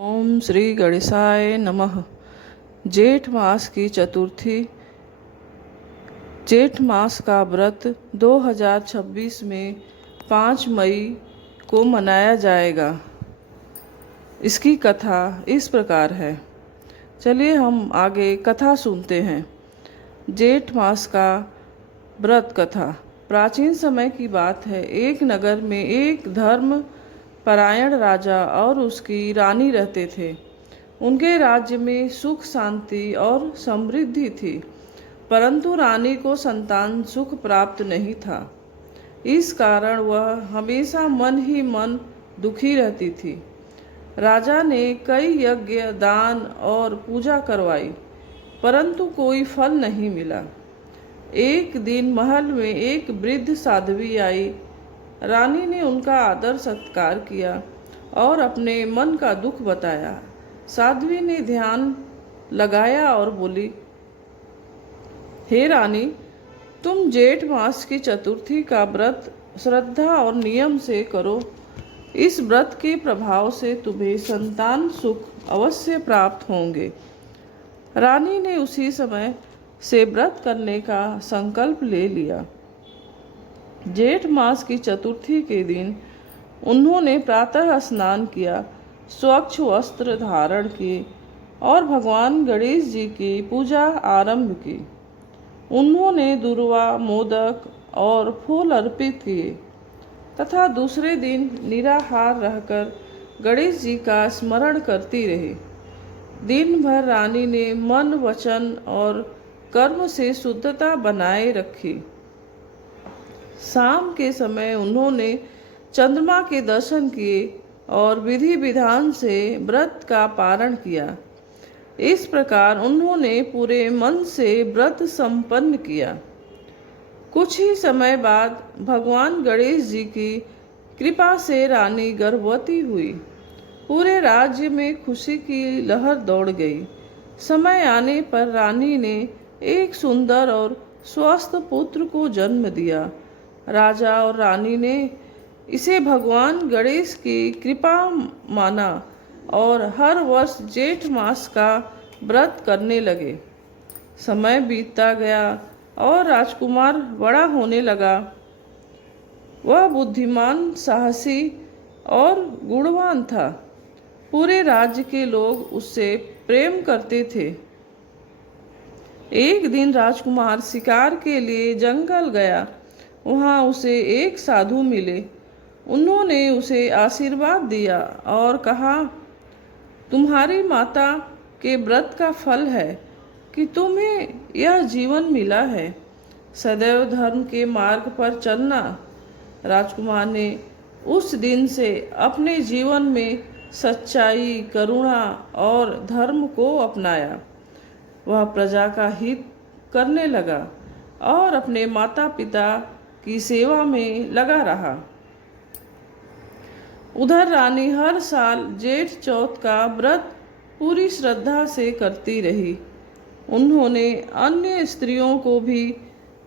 ओम श्री गणेशाय नमः। जेठ मास की चतुर्थी। जेठ मास का व्रत 2026 में 5 मई को मनाया जाएगा। इसकी कथा इस प्रकार है। चलिए हम आगे कथा सुनते हैं। जेठ मास का व्रत कथा। प्राचीन समय की बात है। एक नगर में एक धर्म परायण राजा और उसकी रानी रहते थे। उनके राज्य में सुख शांति और समृद्धि थी, परंतु रानी को संतान सुख प्राप्त नहीं था। इस कारण वह हमेशा मन ही मन दुखी रहती थी। राजा ने कई यज्ञ, दान और पूजा करवाई, परंतु कोई फल नहीं मिला। एक दिन महल में एक वृद्ध साध्वी आई। रानी ने उनका आदर सत्कार किया और अपने मन का दुख बताया। साध्वी ने ध्यान लगाया और बोली, हे रानी, तुम जेठ मास की चतुर्थी का व्रत श्रद्धा और नियम से करो। इस व्रत के प्रभाव से तुम्हें संतान सुख अवश्य प्राप्त होंगे। रानी ने उसी समय से व्रत करने का संकल्प ले लिया। जेठ मास की चतुर्थी के दिन उन्होंने प्रातः स्नान किया, स्वच्छ वस्त्र धारण किए और भगवान गणेश जी की पूजा आरंभ की। उन्होंने दुर्वा, मोदक और फूल अर्पित किए तथा दूसरे दिन निराहार रहकर गणेश जी का स्मरण करती रही। दिन भर रानी ने मन, वचन और कर्म से शुद्धता बनाए रखी। शाम के समय उन्होंने चंद्रमा के दर्शन किए और विधि विधान से व्रत का पारण किया। इस प्रकार उन्होंने पूरे मन से व्रत संपन्न किया। कुछ ही समय बाद भगवान गणेश जी की कृपा से रानी गर्भवती हुई। पूरे राज्य में खुशी की लहर दौड़ गई। समय आने पर रानी ने एक सुंदर और स्वस्थ पुत्र को जन्म दिया। राजा और रानी ने इसे भगवान गणेश की कृपा माना और हर वर्ष जेठ मास का व्रत करने लगे। समय बीतता गया और राजकुमार बड़ा होने लगा। वह बुद्धिमान, साहसी और गुणवान था। पूरे राज्य के लोग उससे प्रेम करते थे। एक दिन राजकुमार शिकार के लिए जंगल गया। वहाँ उसे एक साधु मिले। उन्होंने उसे आशीर्वाद दिया और कहा, तुम्हारी माता के व्रत का फल है कि तुम्हें यह जीवन मिला है। सदैव धर्म के मार्ग पर चलना। राजकुमार ने उस दिन से अपने जीवन में सच्चाई, करुणा और धर्म को अपनाया। वह प्रजा का हित करने लगा और अपने माता पिता की सेवा में लगा रहा। उधर रानी हर साल जेठ चौथ का व्रत पूरी श्रद्धा से करती रही। उन्होंने अन्य स्त्रियों को भी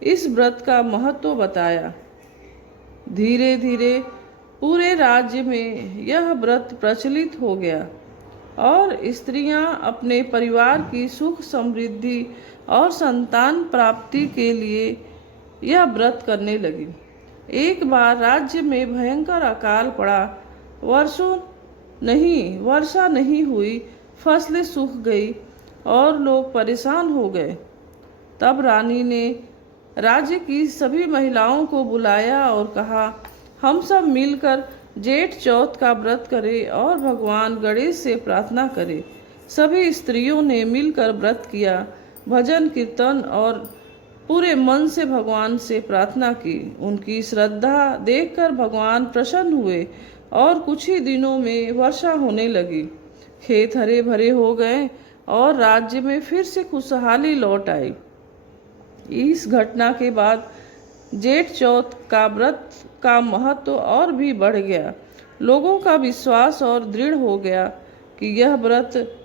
इस व्रत का महत्व बताया। धीरे धीरे पूरे राज्य में यह व्रत प्रचलित हो गया और स्त्रियां अपने परिवार की सुख समृद्धि और संतान प्राप्ति के लिए यह व्रत करने लगी। एक बार राज्य में भयंकर अकाल पड़ा। वर्षा नहीं हुई, फसलें सूख गई और लोग परेशान हो गए। तब रानी ने राज्य की सभी महिलाओं को बुलाया और कहा, हम सब मिलकर जेठ चौथ का व्रत करें और भगवान गणेश से प्रार्थना करें। सभी स्त्रियों ने मिलकर व्रत किया, भजन कीर्तन और पूरे मन से भगवान से प्रार्थना की। उनकी श्रद्धा देखकर भगवान प्रसन्न हुए और कुछ ही दिनों में वर्षा होने लगी। खेत हरे भरे हो गए और राज्य में फिर से खुशहाली लौट आई। इस घटना के बाद जेठ चौथ का व्रत का महत्व और भी बढ़ गया। लोगों का विश्वास और दृढ़ हो गया कि यह व्रत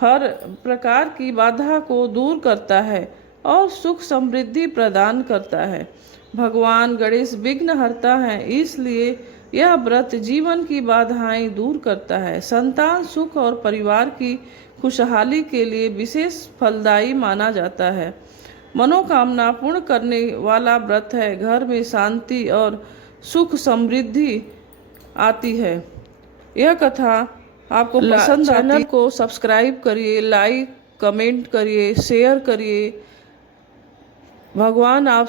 हर प्रकार की बाधा को दूर करता है और सुख समृद्धि प्रदान करता है। भगवान गणेश विघ्न हरता है, इसलिए यह व्रत जीवन की बाधाएं दूर करता है, संतान सुख और परिवार की खुशहाली के लिए विशेष फलदायी माना जाता है। मनोकामना पूर्ण करने वाला व्रत है। घर में शांति और सुख समृद्धि आती है। यह कथा आपको पसंद आती, चैनल को सब्सक्राइब करिए, लाइक कमेंट करिए, शेयर करिए। भगवान आप